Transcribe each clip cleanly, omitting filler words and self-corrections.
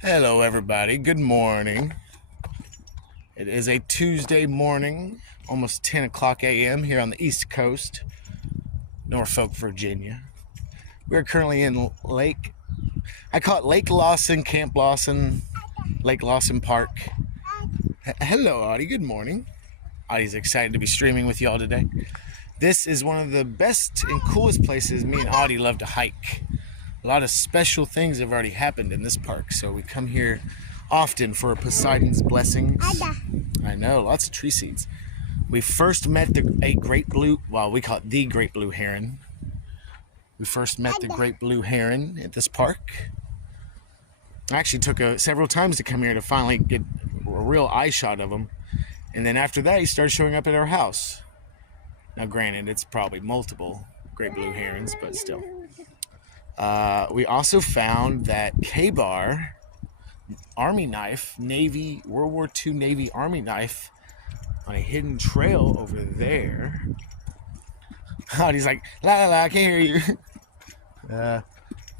Hello, everybody. Good morning. It is a Tuesday morning, almost 10 o'clock a.m. here on the East Coast, Norfolk, Virginia. We're currently in I call it Lake Lawson, Camp Lawson, Lake Lawson Park. Hello, Audie. Good morning. Audie's excited to be streaming with y'all today. This is one of the best and coolest places me and Audie love to hike. A lot of special things have already happened in this park, so we come here often for Poseidon's blessings. I know, lots of tree seeds. We first met a great blue, well, we call it the great blue heron. We first met the great blue heron at this park. I actually took several times to come here to finally get a real eye shot of him. And then after that, he started showing up at our house. Now, granted, it's probably multiple great blue herons, but still. We also found that K-bar Army knife, Navy, World War II Navy Army knife on a hidden trail over there. And he's like, la la la, I can't hear you.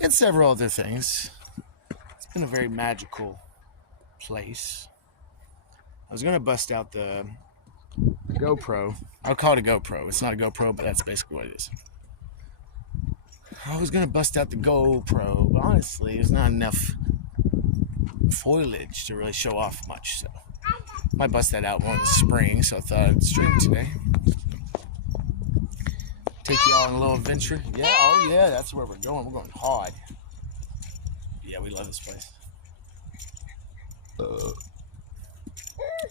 And several other things. It's been a very magical place. I was going to bust out the GoPro. I'll call it a GoPro. It's not a GoPro, but that's basically what it is. I was going to bust out the GoPro, but honestly, there's not enough foliage to really show off much, so I might bust that out more in the spring, so I thought I'd stream today. Take you all on a little adventure. Yeah, oh yeah, that's where we're going. We're going hard. Yeah, we love this place.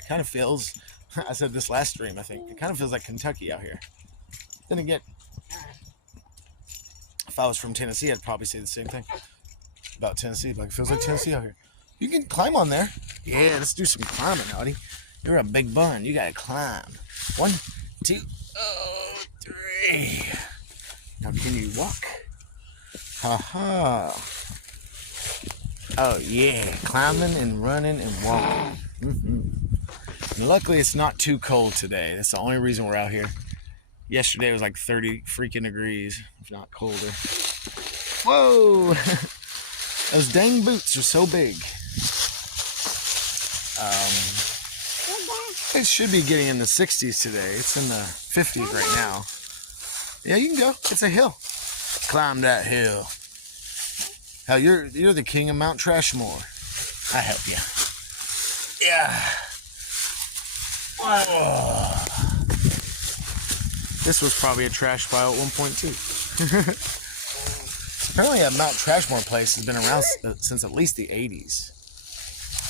Kind of feels, I said this last stream, I think, it kind of feels like Kentucky out here. Then again, if I was from Tennessee, I'd probably say the same thing about Tennessee. Like, it feels like Tennessee out here. You can climb on there. Yeah, let's do some climbing, Audie. You're a big bun. You gotta climb. 1, 2, 3. Now, can you walk? Ha-ha. Oh, yeah. Climbing and running and walking. And luckily, it's not too cold today. That's the only reason we're out here. Yesterday, it was like 30 freaking degrees, if not colder. Whoa! Those dang boots are so big. It should be getting in the 60s today. It's in the 50s right now. Yeah, you can go. It's a hill. Climb that hill. Hell, you're the king of Mount Trashmore. I help you. Yeah. Whoa. This was probably a trash pile at one point too. Apparently, a Mount Trashmore place has been around since at least the 80s.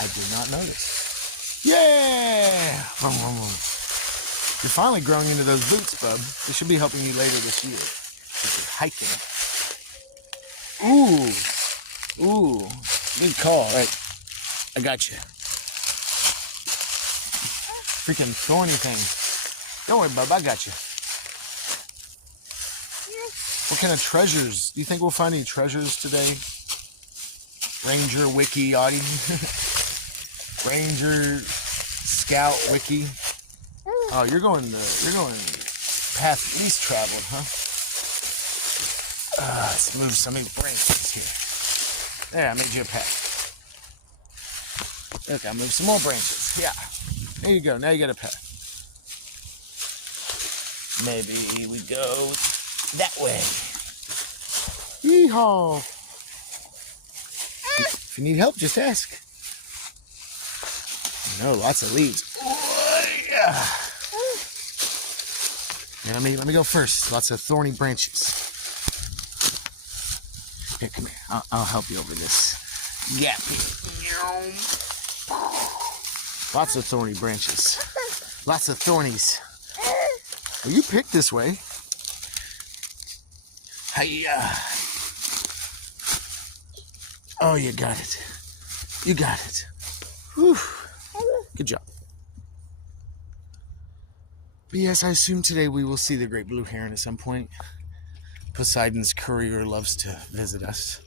I did not know this. Yeah! You're finally growing into those boots, bub. They should be helping you later this year. If you're hiking. Ooh. Good call. Right. I got you. Freaking thorny thing. Don't worry, bub. I got you. What kind of treasures? Do you think we'll find any treasures today? Ranger Wiki, Audie. Ranger Scout Wiki. Oh, you're going path least traveled, huh? Let's move some of these branches here. There, I made you a path. Look, I moved some more branches. Yeah. There you go. Now you got a path. Maybe we go that way. Yeehaw! If you need help, just ask. No, lots of leaves. Oh, yeah. Let me go first. Lots of thorny branches. Here, come here. I'll help you over this gap. Lots of thorny branches. Lots of thornies. Well, you picked this way. Hiya. Oh, you got it. You got it. Whew. Good job. But yes, I assume today we will see the great blue heron at some point. Poseidon's courier loves to visit us.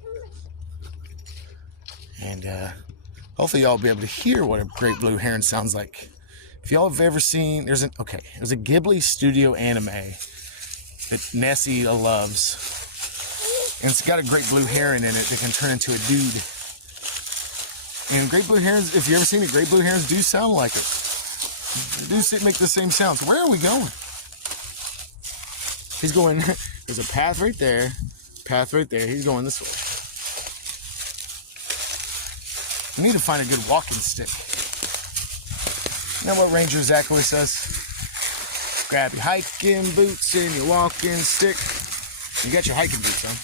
And hopefully y'all will be able to hear what a great blue heron sounds like. If y'all have ever seen, there's a Ghibli studio anime that Nessie loves. And it's got a great blue heron in it that can turn into a dude. And great blue herons, if you ever seen it, great blue herons do sound like it. They do make the same sounds. Where are we going? He's going, there's a path right there. Path right there. He's going this way. We need to find a good walking stick. You know what Ranger Zach always says? Grab your hiking boots and your walking stick. You got your hiking boots on.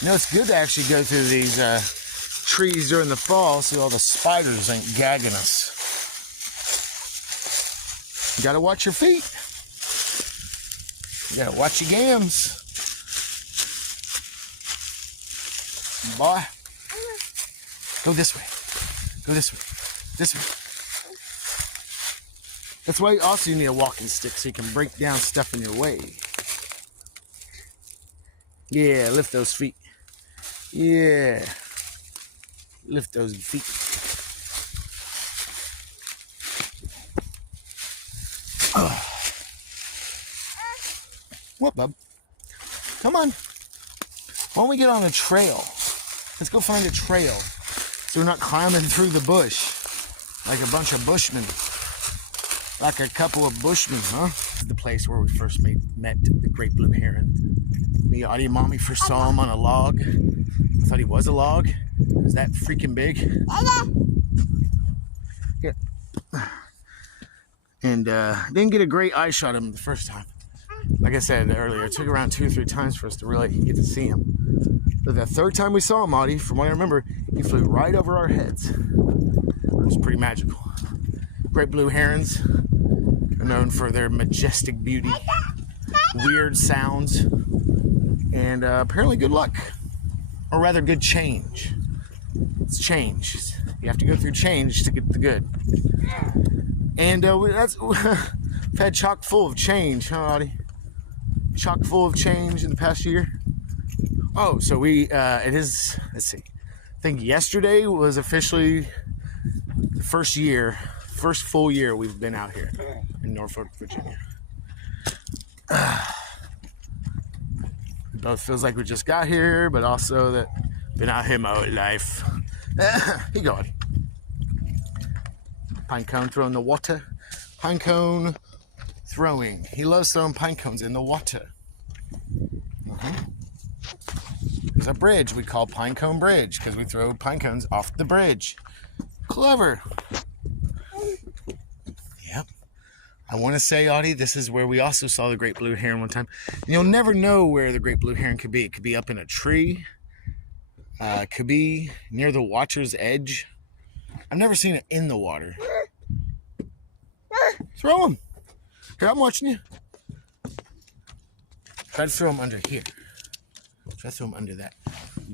You know, it's good to actually go through these trees during the fall so all the spiders ain't gagging us. You gotta watch your feet. You gotta watch your gams. Boy. Go this way. Go this way. This way. That's why also you need a walking stick so you can break down stuff in your way. Yeah, lift those feet. Yeah. Lift those feet. Oh. What, bub? Come on. Why don't we get on a trail? Let's go find a trail so we're not climbing through the bush like a bunch of bushmen. Like a couple of bushmen, huh? This is the place where we first met the great blue heron. Me, Audie, and Mommy first saw him on a log. I thought he was a log. It was that freaking big. Yeah. And didn't get a great eye shot of him the first time. Like I said earlier, it took around 2 or 3 times for us to really get to see him. But the third time we saw him, Audie, from what I remember, he flew right over our heads. It was pretty magical. Great blue herons are known for their majestic beauty, weird sounds, and apparently good luck. Or rather, good change. It's change. You have to go through change to get the good. And we've had chock full of change, huh, Audie? Chock full of change in the past year. Oh, so it is, let's see. I think yesterday was officially the first full year we've been out here in Norfolk, Virginia. It both feels like we just got here, but also that been out here my whole life. Here you go, Audie. Pine cone throwing the water. Pine cone throwing. He loves throwing pine cones in the water. There's a bridge we call Pine Cone Bridge because we throw pine cones off the bridge. Clever. Yep. I want to say, Audie, this is where we also saw the great blue heron one time. You'll never know where the great blue heron could be. It could be up in a tree. It could be near the water's edge. I've never seen it in the water. Throw him. Here, I'm watching you. Try to throw him under here. Try to throw him under that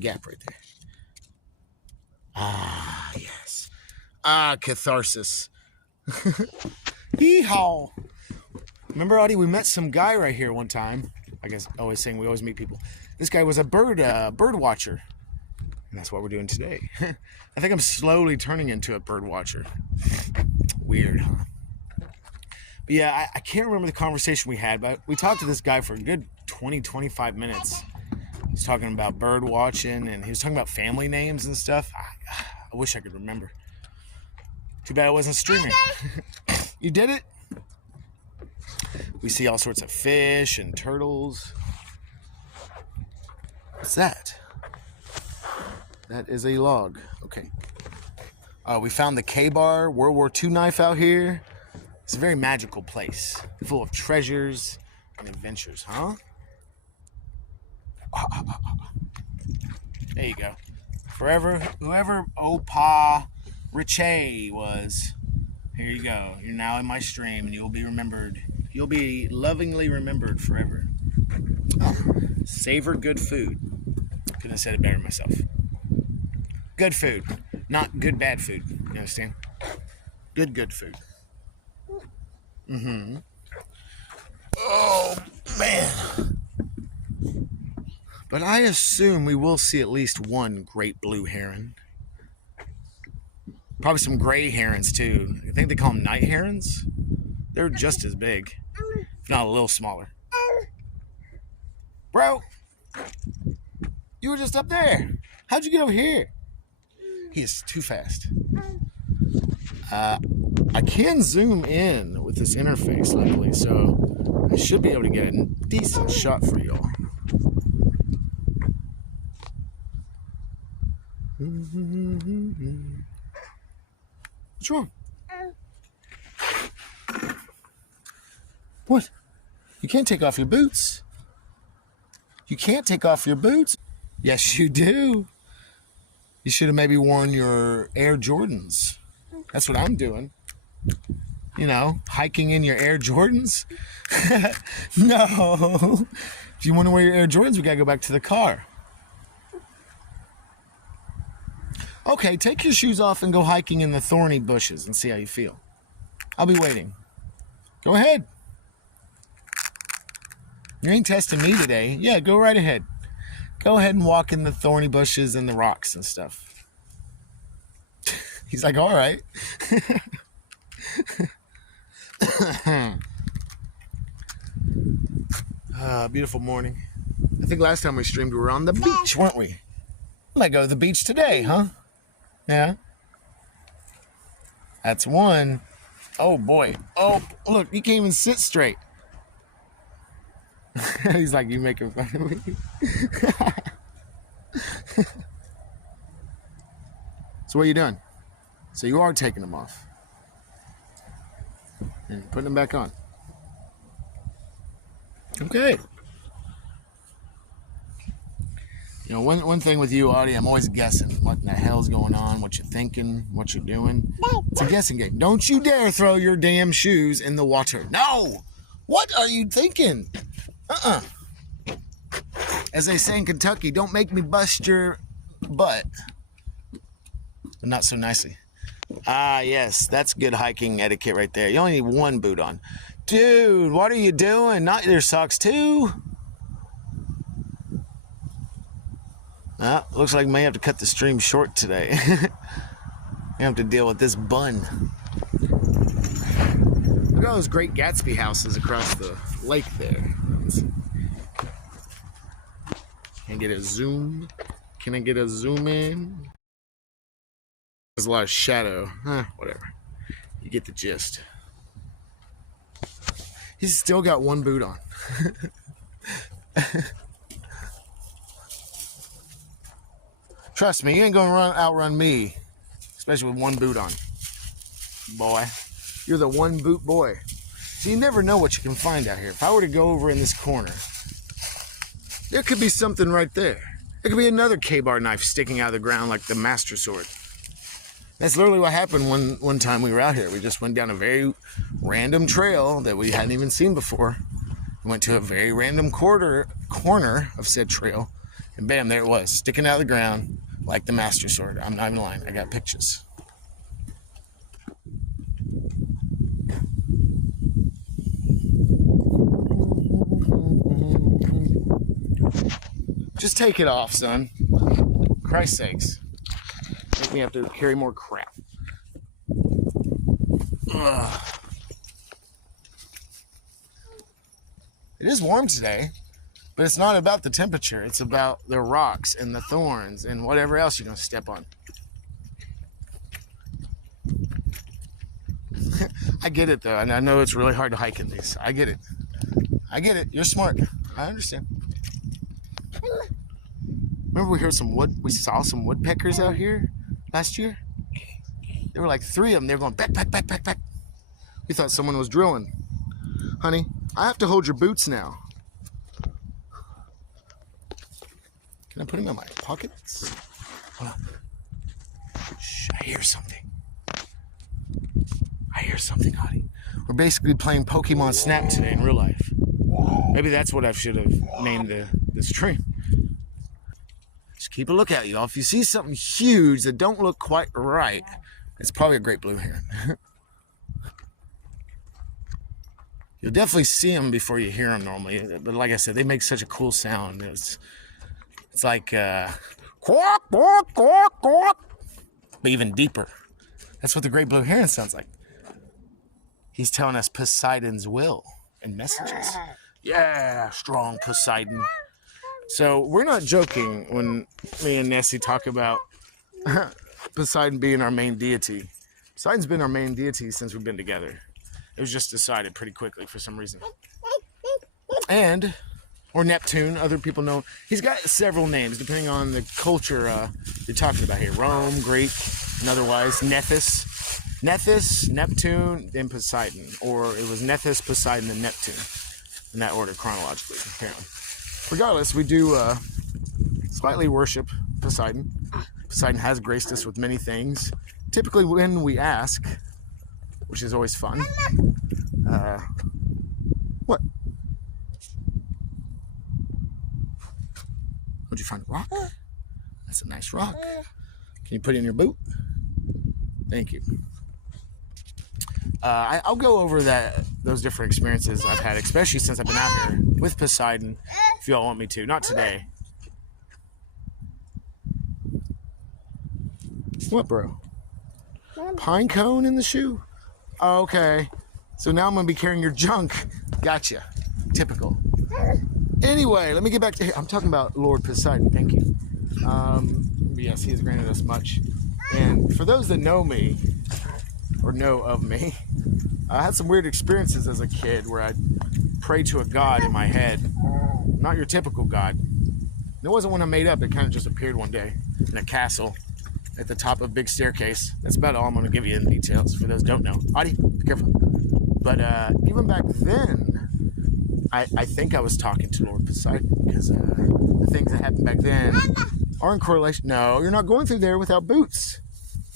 gap right there. Ah, yes. Ah, catharsis. Hee-haw. Remember, Audie, we met some guy right here one time. I guess always saying we always meet people. This guy was a bird watcher. And that's what we're doing today. I think I'm slowly turning into a bird watcher. Weird, huh? But yeah, I can't remember the conversation we had, but we talked to this guy for a good 20, 25 minutes. He was talking about bird watching, and he was talking about family names and stuff. I wish I could remember. Too bad I wasn't streaming. You did it? We see all sorts of fish and turtles. What's that? That is a log. Okay. We found the K-Bar World War II knife out here. It's a very magical place, full of treasures and adventures, huh? There you go. Forever, whoever Opa Richey was, here you go. You're now in my stream, and you'll be remembered. You'll be lovingly remembered forever. Savor good food. Couldn't have said it better myself. Good food, not good bad food. You understand? Good food. Mm-hmm. Oh, man. But I assume we will see at least one great blue heron. Probably some gray herons, too. I think they call them night herons. They're just as big, if not a little smaller. Bro, you You were just up there. How'd you get over here? He is too fast. I can zoom in with this interface, luckily, so I should be able to get a decent shot for y'all. What's wrong? What? You can't take off your boots. You can't take off your boots. Yes, you do. You should have maybe worn your Air Jordans. That's what I'm doing. You know, hiking in your Air Jordans? No. If you want to wear your Air Jordans, we got to go back to the car. Okay, take your shoes off and go hiking in the thorny bushes and see how you feel. I'll be waiting. Go ahead. You ain't testing me today. Yeah, go right ahead. Go ahead and walk in the thorny bushes and the rocks and stuff. He's like, all right. Beautiful morning. I think last time we streamed we were on the beach, weren't we? We might go to the beach today, huh? Yeah. That's one. Oh, boy. Oh, look, you can't even sit straight. He's like, you making fun of me? So what are you doing? So you are taking them off and putting them back on. Okay. You know, one thing with you, Audie, I'm always guessing what in the hell's going on, what you're thinking, what you're doing. It's a guessing game. Don't you dare throw your damn shoes in the water. No! What are you thinking? As they say in Kentucky, don't make me bust your butt. But not so nicely. Ah, yes, that's good hiking etiquette right there. You only need one boot on. Dude, what are you doing? Not your socks too? Well, looks like we may have to cut the stream short today. We have to deal with this bun. Look at all those great Gatsby houses across the lake there. Can I get a zoom? Can I get a zoom in? There's a lot of shadow. Whatever. You get the gist. He's still got one boot on. Trust me, you ain't gonna outrun me, especially with one boot on. Boy, you're the one boot boy. So you never know what you can find out here. If I were to go over in this corner, there could be something right there. There could be another K-bar knife sticking out of the ground like the Master Sword. That's literally what happened one time we were out here. We just went down a very random trail that we hadn't even seen before. We went to a very random corner of said trail, and bam, there it was, sticking out of the ground like the Master Sword. I'm not even lying. I got pictures. Just take it off, son. Christ's sakes. Make me have to carry more crap. Ugh. It is warm today, but it's not about the temperature. It's about the rocks and the thorns and whatever else you're going to step on. I get it, though, and I know it's really hard to hike in these. I get it. I get it. You're smart. I understand. Remember we saw some woodpeckers out here last year? There were like 3 of them. They were going back, back, back, back, back. We thought someone was drilling. Honey, I have to hold your boots now. Can I put them in my pockets? Hold on. Shh, I hear something. I hear something, honey. We're basically playing Pokemon Snap today in real life. Maybe that's what I should have named the stream. Just keep a lookout, y'all. If you see something huge that don't look quite right, it's probably a great blue heron. You'll definitely see them before you hear them normally. But like I said, they make such a cool sound. It's like quack, quack, quack, quack, but even deeper. That's what the great blue heron sounds like. He's telling us Poseidon's will and messages. Yeah, strong Poseidon. So we're not joking when me and Nessie talk about Poseidon being our main deity. Poseidon's been our main deity since we've been together. It was just decided pretty quickly for some reason. And, or Neptune, other people know. He's got several names depending on the culture you're talking about here. Rome, Greek, and otherwise. Nethys, Neptune, then Poseidon. Or it was Nethys, Poseidon, and Neptune. In that order, chronologically, apparently. Regardless, we do slightly worship Poseidon. Poseidon has graced us with many things. Typically when we ask, which is always fun. What? What'd you find? A rock? That's a nice rock. Can you put it in your boot? Thank you. I'll go over those different experiences I've had, especially since I've been out here with Poseidon, if y'all want me to. Not today. What, bro? Pine cone in the shoe? Oh, okay. So now I'm going to be carrying your junk. Gotcha. Typical. Anyway, let me get back to... I'm talking about Lord Poseidon. Thank you. Yes, he has granted us much. And for those that know me, or know of me, I had some weird experiences as a kid where I'd pray to a god in my head. Not your typical god. It wasn't one I made up. It kind of just appeared one day in a castle at the top of a big staircase. That's about all I'm going to give you in details for those who don't know. Audie, be careful. But even back then, I think I was talking to Lord Poseidon because the things that happened back then are in correlation. No, you're not going through there without boots.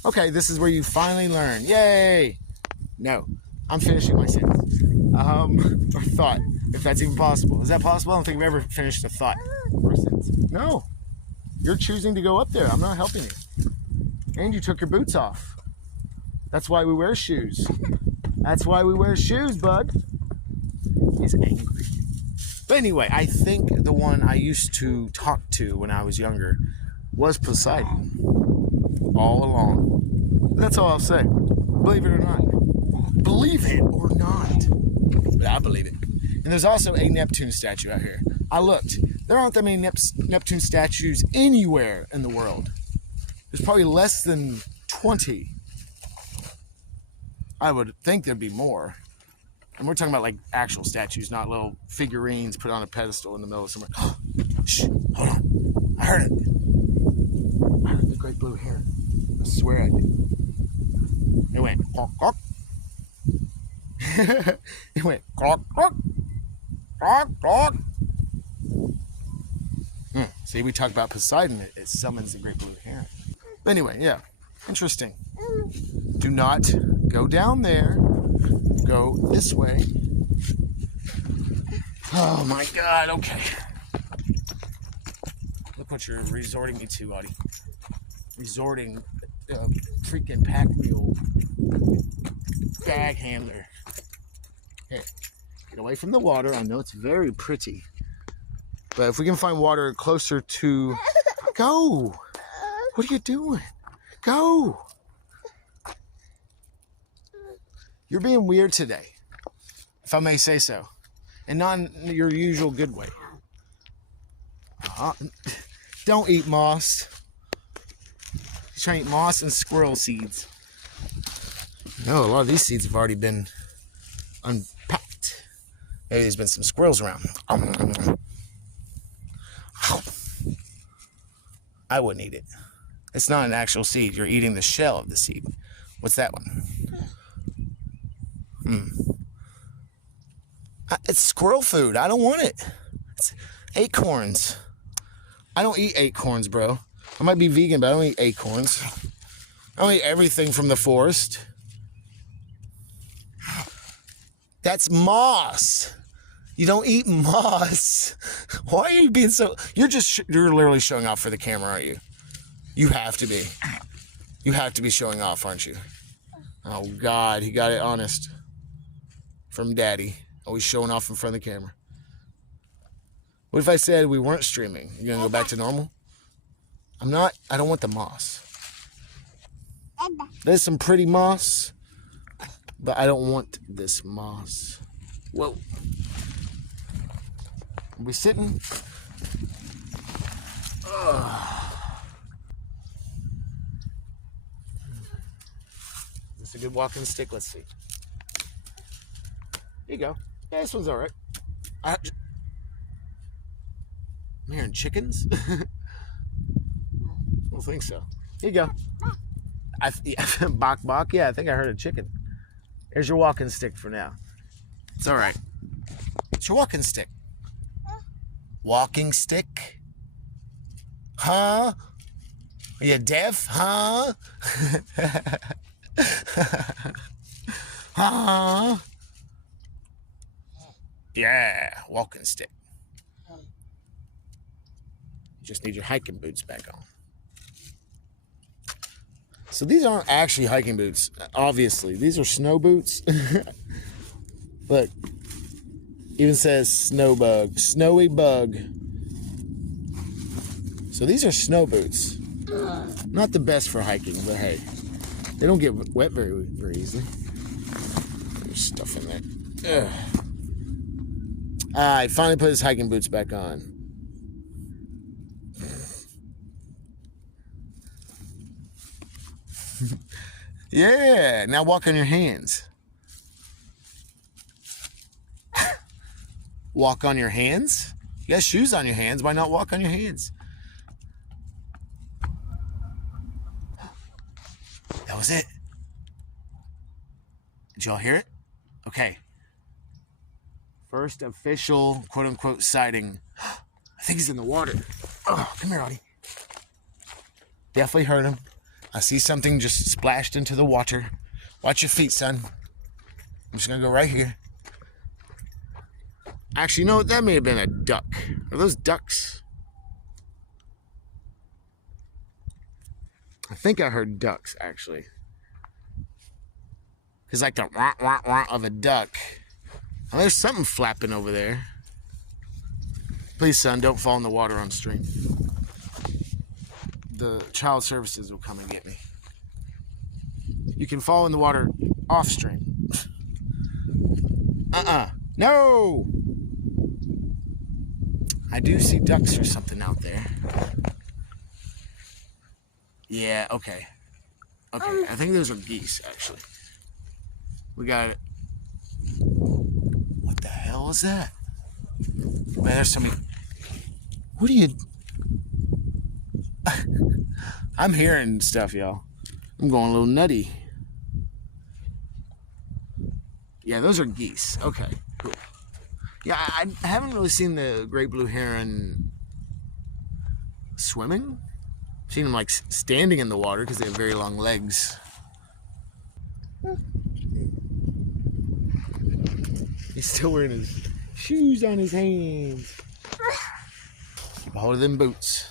Okay, this is where you finally learn. Yay! No, I'm finishing my sentence. Or thought, if that's even possible. Is that possible? I don't think I've ever finished a thought or a sentence. No, you're choosing to go up there. I'm not helping you. And you took your boots off. That's why we wear shoes. That's why we wear shoes, bud. He's angry. But anyway, I think the one I used to talk to when I was younger was Poseidon. All along. That's all I'll say. Believe it or not. Believe it or not. But I believe it. And there's also a Neptune statue out here. I looked. There aren't that many Neptune statues anywhere in the world. There's probably less than 20. I would think there'd be more. And we're talking about like actual statues, not little figurines put on a pedestal in the middle of somewhere. Shh, hold on. I heard it. I heard the great blue heron. I swear I did. It went quack, quack. It went quack, quack. Quack, quack. See, we talk about Poseidon. It summons the great blue heron. But anyway, yeah. Interesting. Do not go down there. Go this way. Oh my God, okay. Look what you're resorting me to, Audie. Resorting freaking pack mule bag handler. Hey, get away from the water. I know it's very pretty. But if we can find water closer to... Go! What are you doing? Go! You're being weird today, if I may say so. And not in your usual good way. Don't eat moss. You're trying to eat moss and squirrel seeds. No, a lot of these seeds have already been unpacked. Maybe there's been some squirrels around. I wouldn't eat it. It's not an actual seed. You're eating the shell of the seed. What's that one? It's squirrel food. I don't want it. It's acorns. I don't eat acorns, bro. I might be vegan, but I don't eat acorns. I don't eat everything from the forest. That's moss. You don't eat moss. Why are you being so... You're literally showing off for the camera, aren't you? You have to be. You have to be showing off, aren't you? Oh, God. He got it honest. From Daddy. Always showing off in front of the camera. What if I said we weren't streaming? You gonna go back to normal? I'm not. I don't want the moss. There's some pretty moss, but I don't want this moss. Whoa. Are we sitting? Is this a good walking stick? Let's see. Here you go. Yeah, this one's all right. I'm hearing chickens. I don't think so. Here you go. Bok bok. Yeah, I think I heard a chicken. Here's your walking stick for now. It's all right. It's your walking stick. Walking stick? Huh? Are you deaf? Huh? Huh? Yeah, walking stick. You just need your hiking boots back on. So these aren't actually hiking boots, obviously. These are snow boots. Look, even says snow bug, snowy bug. So these are snow boots. Not the best for hiking, but hey, they don't get wet very easily. There's stuff in there. Ugh. I finally put his hiking boots back on. Yeah, now walk on your hands. Walk on your hands? You got shoes on your hands, why not walk on your hands? That was it. Did y'all hear it? Okay. First official quote-unquote sighting. I think he's in the water. Oh, come here, Audie. Definitely heard him. I see something just splashed into the water. Watch your feet, son. I'm just gonna go right here. Actually, you know what? That may have been a duck. Are those ducks? I think I heard ducks, actually. It's like the wah, wah, wah of a duck. Oh, there's something flapping over there. Please, son, don't fall in the water on stream. The child services will come and get me. You can fall in the water off stream. No! I do see ducks or something out there. Yeah, okay. Okay, I think those are geese, actually. We got it. What the hell is that? Man, there's so many. What are you... I'm hearing stuff, y'all. I'm going a little nutty. Yeah, those are geese. Okay, cool. Yeah, I haven't really seen the great blue heron swimming. I've seen them like standing in the water because they have very long legs. He's still wearing his shoes on his hands. Keep a hold of them boots.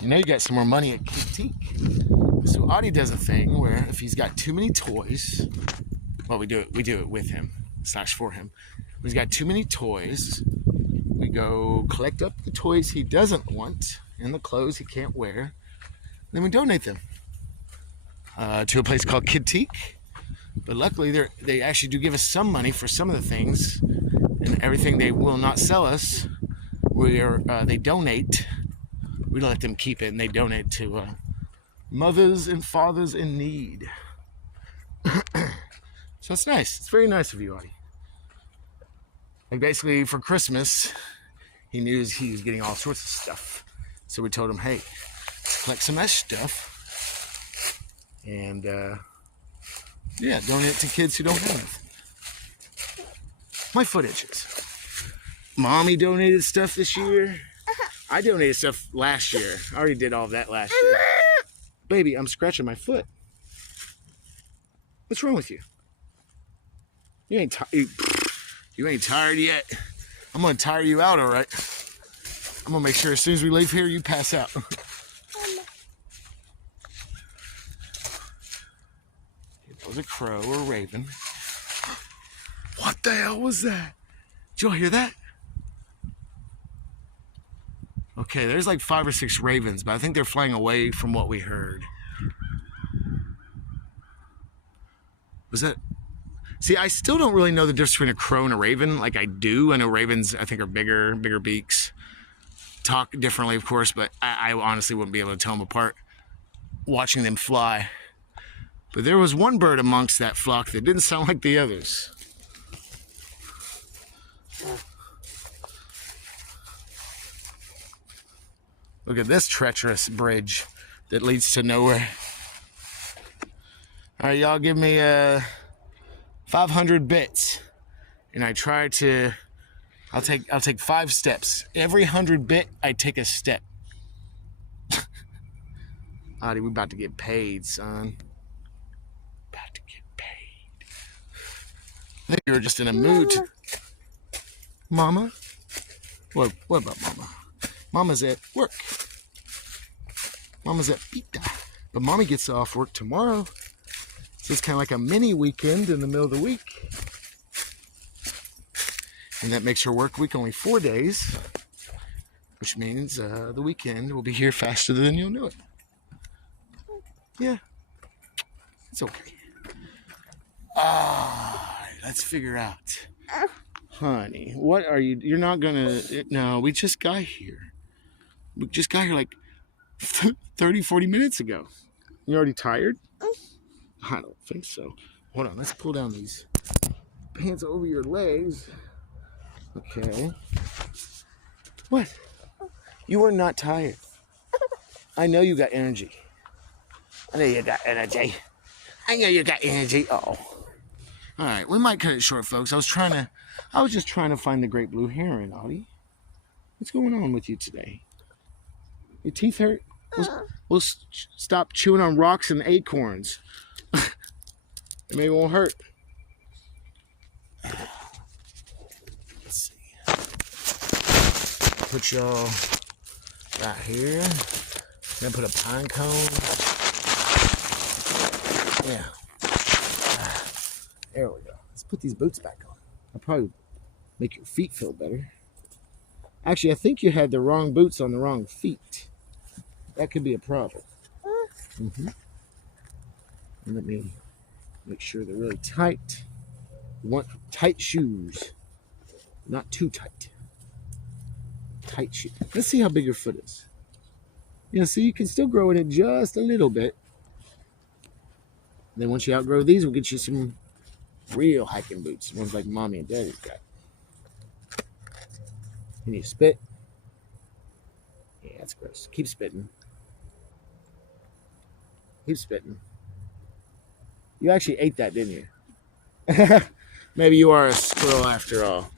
You know you got some more money at Critique. So Audie does a thing where if he's got too many toys, well, we do it with him / for him. If he's got too many toys, we go collect up the toys he doesn't want and the clothes he can't wear. Then we donate them to a place called Critique. But luckily, they actually do give us some money for some of the things, and everything they will not sell us, they donate. We don't let them keep it, and they donate to mothers and fathers in need. So it's nice. It's very nice of you, Audie. Like basically for Christmas, he knew he was getting all sorts of stuff. So we told him, hey, collect some of that stuff, and yeah, donate it to kids who don't have anything. My foot itches. Mommy donated stuff this year. I donated stuff last year. I already did all of that last year. Baby, I'm scratching my foot. What's wrong with you? You ain't tired yet. I'm gonna tire you out, all right? I'm gonna make sure as soon as we leave here, you pass out. That was a crow or a raven. What the hell was that? Did y'all hear that? Okay, there's like 5 or 6 ravens, but I think they're flying away from what we heard. Was that? See, I still don't really know the difference between a crow and a raven like I do. I know ravens, I think, are bigger beaks. talk differently, of course, but I honestly wouldn't be able to tell them apart watching them fly. But there was one bird amongst that flock that didn't sound like the others. Look at this treacherous bridge that leads to nowhere. All right, y'all give me 500 bits, and I try to. I'll take 5 steps. Every 100 bit, I take a step. Audie, we about to get paid, son. About to get paid. I think you were just in a mood. Mama? What about Mama? Mama's at work. Mama's at pizza. But Mommy gets off work tomorrow. So it's kind of like a mini weekend in the middle of the week. And that makes her work week only 4 days. Which means the weekend will be here faster than you'll know it. Yeah. It's okay. Let's figure out. Honey, what are you? You're not gonna. No, we just got here. We just got here like 30, 40 minutes ago. You already tired? I don't think so. Hold on, let's pull down these pants over your legs. Okay. What? You are not tired. I know you got energy. I know you got energy. I know you got energy. Oh. All right, we might cut it short, folks. I was just trying to find the great blue heron, Audie. What's going on with you today? Your teeth hurt? We'll stop chewing on rocks and acorns. It maybe won't hurt. Let's see. Put y'all right here. Then put a pine cone. Yeah. There we go. Let's put these boots back on. I'll probably make your feet feel better. Actually, I think you had the wrong boots on the wrong feet. That could be a problem. And let me make sure they're really tight. You want tight shoes, not too tight. Tight shoes. Let's see how big your foot is. Yeah, see, you can still grow in it just a little bit. Then once you outgrow these, we'll get you some real hiking boots, ones like Mommy and Daddy's got. Can you spit? Yeah, that's gross. Keep spitting. Keep spitting. You actually ate that, didn't you? Maybe you are a squirrel after all.